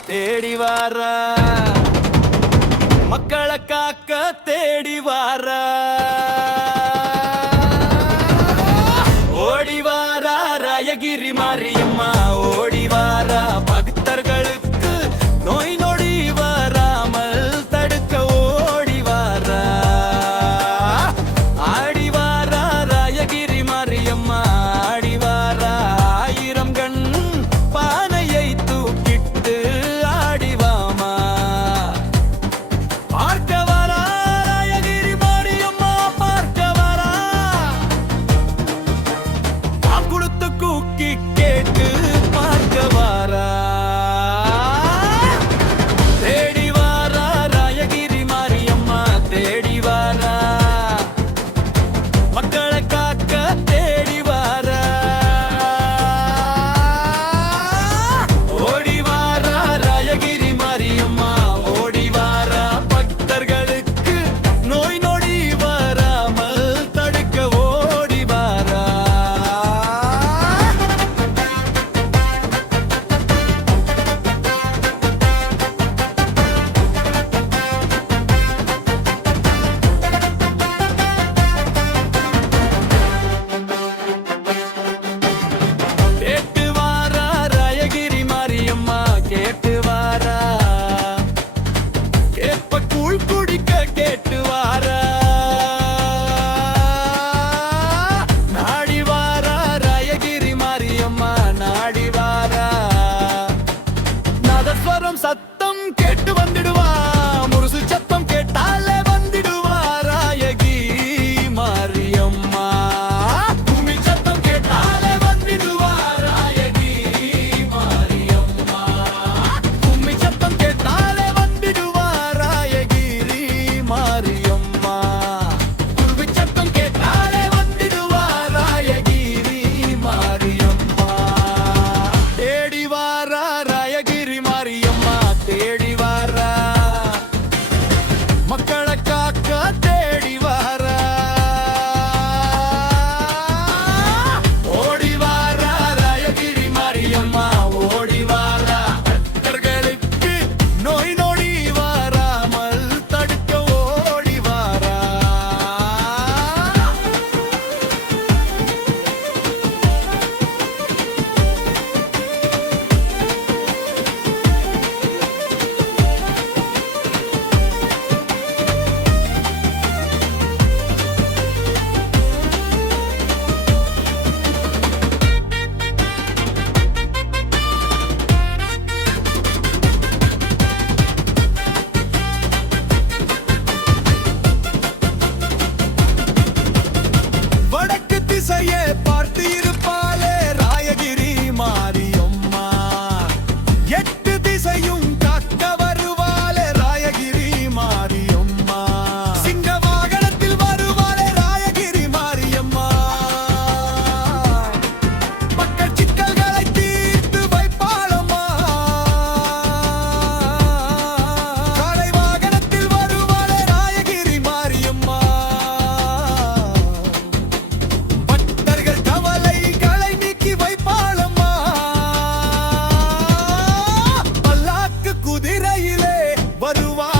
தேடி வாரா, மக்களை காக்க தேடி வாரா. ஓடி வாரா ராயகிரி மாரியம்மா, ஓடி வாரா பக்தர்களுக்கு நோய் நொடி வராமல் தடுக்க ஓடி வாரா. ஆடி வாரா ராயகிரி மாரியம்மா, ஆடி வாரா ஆயிரம் கண் பானையை தூக்கிட்டு ஆடிவாமா. பார்க்க வாரா ராயகிரி மாரியம்மா, பார்க்க வாரா கொடுத்து கூக்கி கேட்டு பார்க்க வாரா. தேடி வாரா ராயகிரி மாரியம்மா, தேடி வாரா மக்களை காக்க தேடி வாரா. ஓடி வாரா ராயகிரி மாரியம்மா, ஓடி வாரா பக்தர்களுக்கு நோய் நொடி வராமல் தடுக்க ஓடி வாரா. கேட்டு வாரா ராயகிரி மாரியம்மா, கேட்டு வாரா கேப்ப கூழ் குடிக்க கேட்டு வாரா. நாடி வாரா ராயகிரி மாரியம்மா, நாடி வாரா நாதஸ்வரம் சத்தம் கேட்டு வந்துடுவா, முரசு சத்தம் கேட்டாலே வந்துடுவா ராயகிரி மாரியம்மா. பூமி சத்தம் கேட்டாலே வந்துடுவா ராயகிரி மாரியம்மா. பூமி சத்தம் கேட்டாலே வந்துடுவா ராயகிரி மாரியம்மா. பூமி சத்தம் கேட்டாலே வந்துடுவா ராயகிரி மாரியம்மா. தேடி வாரா ராயகிரி மாரியம்மா, தேடி வாரா மக்களை காக்க தேடி வாரா. ஓடி வாரா ராயகிரி மாரியம்மா, ஓடி வாரா பக்தர்களுக்கு நோய் நொடி வராமல் தடுக்க ஓடி வாரா. வடக்கு திசையே பார்த்து இருப்பாளே ராயகிரி மாரியம்மா, எட்டு திசையும் காக்க வருவாளே ராயகிரி மாரியம்மா. சிங்க வாகனத்தில் வருவாளே ராயகிரி மாரியம்மா, மக்கள் சிக்கல்களை தீர்த்து வைப்பாளம்மா. காளை வாகனத்தில் வருவாளே ராயகிரி மாரியம்மா, பக்தர்கள் கவலைகளை நீக்கி வைப்பாளம்மா. பல்லாக்கு குதிரையிலே வருவா